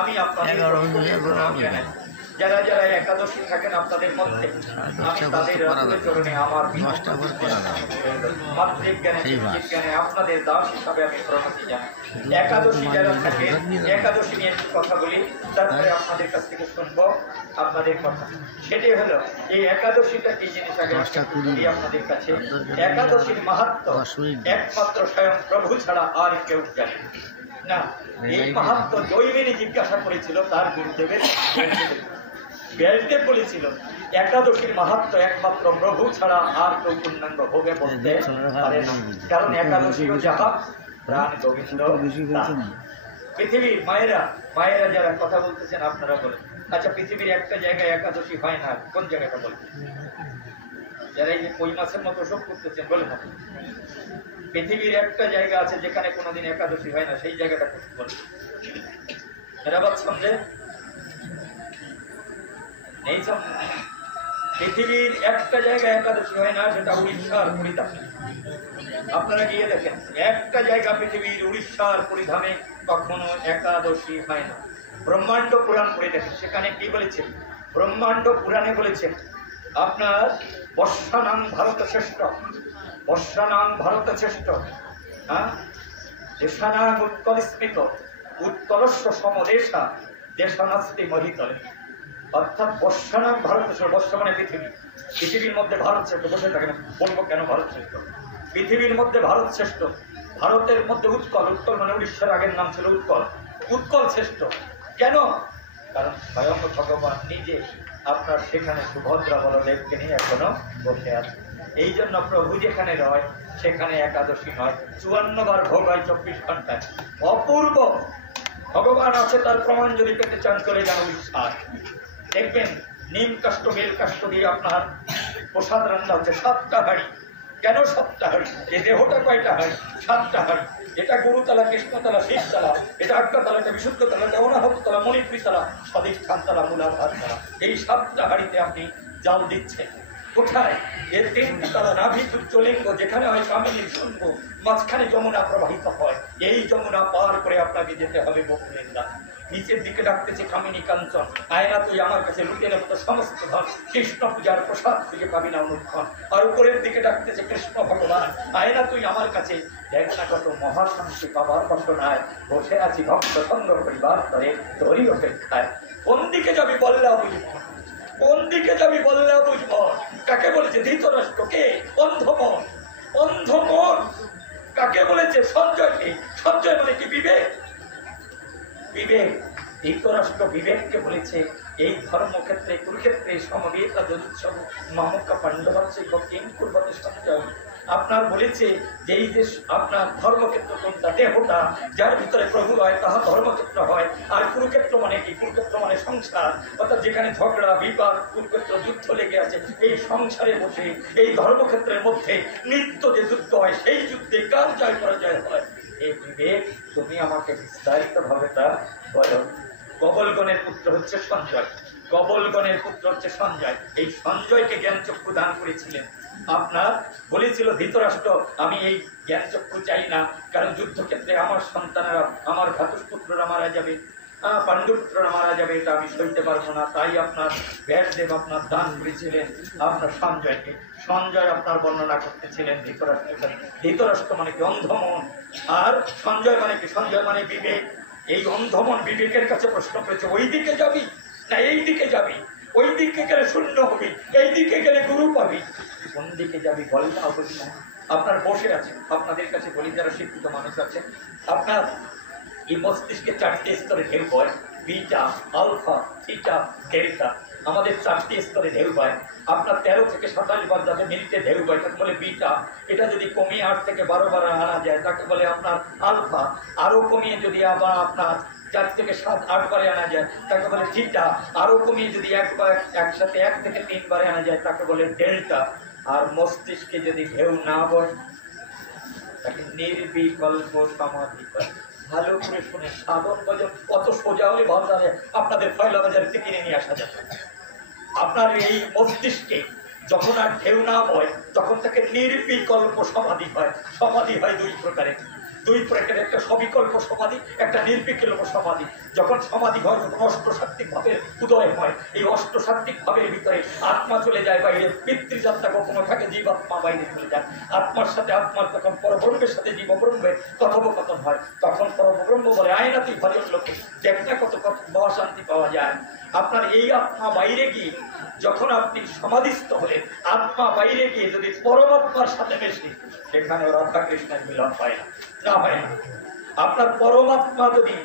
আমি আপনাদের যারা যারা একাদশী থাকেন আপনাদের মধ্যে আমি তাদের রাসূলের চরণে আমার মাত্রিক জ্ঞানে জ্ঞানে আপনাদের দাস হিসাবে আমি প্রণতি জানাই। একাদশী যারা থাকে একাদশী নিয়ে একটু কথা বলি, তারপরে আপনাদের কাছ থেকে শুনবো আপনাদের কথা। সেটাই হলো এই একাদশীটা কি জিনিস আগে আপনাদের কাছে। একাদশীর মাহাত্ম্য একমাত্র স্বয়ং প্রভু ছাড়া আর কেউ জানে না। এই মাহাত্ম্য জৈমিনী জিজ্ঞাসা করেছিল তার গুরুদেবের, ব্যাসদেব বলেছিল একাদশীর মাহাত্ম্য একমাত্র প্রভু ছাড়া আর কেউ পূর্ণাঙ্গ ভোগে বলতে পারে না। কারণ একাদশীও যাহা প্রাণ গোবিন্দ। পৃথিবীর মায়েরা মায়েরা যারা কথা বলতেছেন আপনারা বলেন, আচ্ছা পৃথিবীর একটা জায়গায় একাদশী হয় না, কোন জায়গাটা বলেন? যারা এই যে কই মাছের মতো সব করতেছেন বলে না, পৃথিবীর একটা জায়গা আছে যেখানে কোনোদিন একাদশী হয় না, সেই জায়গাটা বলে এরা বাদ সঙ্গে এই পৃথিবীর একটা জায়গায় একাদশী হয় না, সেটা উড়িষ্যার পুরীধামে। আপনারা গিয়ে দেখেন একটা জায়গা পৃথিবীর উড়িষ্যার পুরীধামে কখনো একাদশী হয় না। ব্রহ্মাণ্ড পুরাণ পড়ে দেখেন, সেখানে কি বলেছেন? ব্রহ্মাণ্ড পুরাণে বলেছেন আপনার বর্ষানাং ভারত শ্রেষ্ঠ, বর্ষানাং ভারত শ্রেষ্ঠ, হ্যাঁ, দেশানাং উৎকল স্মৃত উৎকলস্য সমদেশা দেশানাস্তি মহিতলে। অর্থাৎ বর্ষানাং ভারত শ্রেষ্ঠ, বর্ষা মানে পৃথিবী, পৃথিবীর মধ্যে ভারত শ্রেষ্ঠ। বসে থাকেন, বলবো কেন ভারত শ্রেষ্ঠ। পৃথিবীর মধ্যে ভারত শ্রেষ্ঠ, ভারতের মধ্যে উৎকল, উৎকল মানে উড়িষ্যার আগের নাম ছিল উৎকল, উৎকল শ্রেষ্ঠ। কেন? কারণ স্বয়ং ভগবান নিজে আপনার সেখানে সুভদ্রা বলদেবকে নিয়ে এখনো বসে আছে। এই জন্য প্রভু যেখানে রয় সেখানে একাদশী নয়, 54 বার ভোগ হয় 24 ঘন্টায়। অপূর্ব ভগবান আছে, তার প্রমাণ যদি পেতে চান চলে যান উড়িষ্যায়, দেখবেন নিম কাষ্ঠ বেল কাষ্ঠ দিয়ে আপনার প্রসাদ রান্না হচ্ছে 7টা হাঁড়ি। কেন 7টা হাঁড়ি? এ দেহটা কয়টা হাঁড়ি? 7টা হাঁড়ি। এটা গুরুতলা, কৃষ্ণতলা, শিবতলা, এটা আজ্ঞাতলা, এটা বিশুদ্ধতলা, এটা অনাহততলা, মণিপুরীতলা, সদিষ্ঠানতলা, মূলাধারতলা। এই 7টা হাঁড়িতে আপনি জাল দিচ্ছেন। কোথায়? এর 3টি তলা, নাভি তুচ্ছলিঙ্গ, যেখানে হয় কামিনীর শুনবো, মাঝখানে যমুনা প্রবাহিত হয়। এই যমুনা পার করে আপনাকে যেতে হবে বকুলেন্দা। নিচের দিকে ডাকতেছে কামিনী কাঞ্চন, আয়না তুই আমার কাছে লুকিয়ে নেব তো সমস্ত ধন, কৃষ্ণ পূজার প্রসাদ খুঁজে পাবি না অনুক্ষণ। আর উপরের দিকে ডাকতেছে কৃষ্ণ ভগবান, আয়না তুই আমার কাছে দেখ না কত মহাশান্তি পাবার বাসনায় বসে আছি ভক্ত সঙ্গ পরিবার করে তোরই অপেক্ষায়। কোন দিকে যাবি বললেও বুঝব, কোন দিকে যাবি বললেও বুঝব। কাকে বলেছে? ধৃতরাষ্ট্রকে। অন্ধমন, অন্ধমন কাকে বলেছে? সঞ্জয়কে। সঞ্জয় মানে কি? বিবেক, বিবেক। ধৃতরাষ্ট্র বিবেককে বলেছে এই ধর্মক্ষেত্রে কুরুক্ষেত্রে সমবেতা যদুৎসব মামকা পাণ্ডবাচ্ছিক কিং কুর্বতে সঞ্জয়। আপনার বলেছে যে এই যে আপনার ধর্মক্ষেত্র কোনটা? দেহটা, যার ভিতরে প্রভু হয় তাহা ধর্মক্ষেত্র হয়। আর কুরুক্ষেত্র মানে কি? কুরুক্ষেত্র মানে সংসার, অর্থাৎ যেখানে ঝগড়া বিবাদ কুরুক্ষেত্র যুদ্ধ লেগে আছে, এই সংসারে বসে এই ধর্মক্ষেত্রের মধ্যে নিত্য যে যুদ্ধ হয়, সেই যুদ্ধে কার জয় পরাজয় হয়? এই বিবেক তুমি আমাকে বিস্তারিত ভাবে তা বলো। কবলগণের পুত্র হচ্ছে সঞ্জয়, কবলগণের পুত্র হচ্ছে সঞ্জয়। এই সঞ্জয়কে জ্ঞান চক্ষু দান করেছিলেন। আপনার বলেছিল ধৃতরাষ্ট্র আমি এই জ্ঞান চক্ষু চাই না, কারণ যুদ্ধক্ষেত্রে আমার সন্তানেরা, আমার ভ্রাতুষ্পুত্ররা মারা যাবে, পাণ্ডুপুত্ররা মারা যাবে, এটা আমি সইতে পারবো না। তাই আপনার ব্যাসদেব আপনার দান করেছিলেন আপনার সঞ্জয়কে। সঞ্জয় আপনার বর্ণনা করতেছিলেন ধৃতরাষ্ট্র। ধৃতরাষ্ট্র মানে কি? অন্ধমন। আর সঞ্জয় মানে কি? সঞ্জয় মানে বিবেক। এই অন্ধমন বিবেকের কাছে প্রশ্ন করেছে ওই দিকে যাবি না এই দিকে যাবি? ওই দিকে গেলে শূন্য হবি, এই দিকে গেলে গুরু পাবি। কোন দিকে যাবি বল না বলি না। আপনার বসে আছে, আপনাদের কাছে বলি যারা শিক্ষিত মানুষ আছে, আপনার এই মস্তিষ্কে 4টে স্তরে ঢেউ হয়, বিটা, আলফা, থিটা, ডেল্টা। আমাদের 4টে স্তরে ঢেউ হয়। আপনার 13 থেকে 27 বার যাতে মিনিটে ঢেউ হয় তাকে বলে বিটা। এটা যদি কমিয়ে 8 থেকে 12 বার আনা যায় তাকে বলে আপনার আলফা। আরো কমিয়ে যদি আবার আপনার 4 থেকে 7-8 বারে আনা যায় তাকে বলে থিটা। আরো কমিয়ে যদি একবার একসাথে 1 থেকে 3 বারে আনা যায় তাকে বলে ডেল্টা। আর মস্তিষ্কে যদি ঢেউ না বয় তাকে নির্বিকল্প সমাধি করে। ভালো করে শুনে, সাধন ভজন কত সোজা হলে ভালো লাগে, আপনাদের পয়লা বাজার থেকে কিনে নিয়ে আসা যাবে। আপনার এই মস্তিষ্কে যখন আর ঢেউ না বয় তখন তাকে নির্বিকল্প সমাধি হয়। সমাধি হয় 2 প্রকারের। দুই প্রকারের, একটা সবিকল্প সমাধি, একটা নির্বিকল্প সমাধি। যখন সমাধি হয় তখন অষ্টসাত্ত্বিক ভাবের উদয় হয়। এই অষ্টসাত্ত্বিক ভাবের ভিতরে আত্মা চলে যায় বাইরে, পিতৃযাত্রা কখনো থাকে, জীবাত্মা বাইরে চলে যায়। আত্মার সাথে আত্মার তখন পরব্রহ্মের সাথে জীবব্রহ্মের কথোপকথন হয়। তখন পরব্রহ্ম বলে, আয়না তুই ভজন লোকে দেখ না কত কত শান্তি পাওয়া যায়। আপনার এই আত্মা বাইরে গিয়ে যখন আপনি সমাধিস্থ হলেন, আত্মা বাইরে গিয়ে যদি পরমাত্মার সাথে মেশে, সেখানে রাধা কৃষ্ণের মিলন হয় না, হয় না। আপনার পরমাত্মা যদি,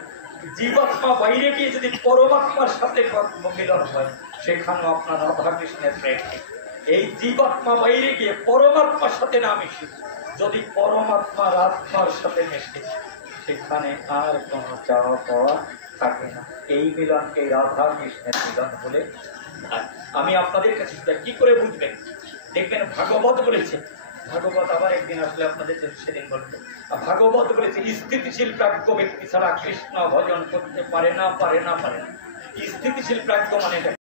জীবাত্মা বাইরে গিয়ে যদি পরমাত্মার সাথে মিলন হয়, সেখানেও আপনার রাধা কৃষ্ণের প্রেম। এই জীবাত্মা বাইরে গিয়ে পরমাত্মার সাথে না মিশে, যদি পরমাত্মার আত্মার সাথে মেশে, সেখানে আর কোনো চাওয়া পাওয়া থাকে না। এই মিলনকে রাধা কৃষ্ণের মিলন বলে। আমি আপনাদের কাছে সেটা কি করে বুঝবেন? দেখবেন ভাগবত বলেছে, ভাগবত আবার একদিন আসলে আপনাদের সেদিন বলবো। ভাগবত বলেছে, স্থিতিশীল প্রাজ্ঞ ব্যক্তি ছাড়া কৃষ্ণ ভজন করতে পারে না। স্থিতিশীল প্রাজ্ঞ মানে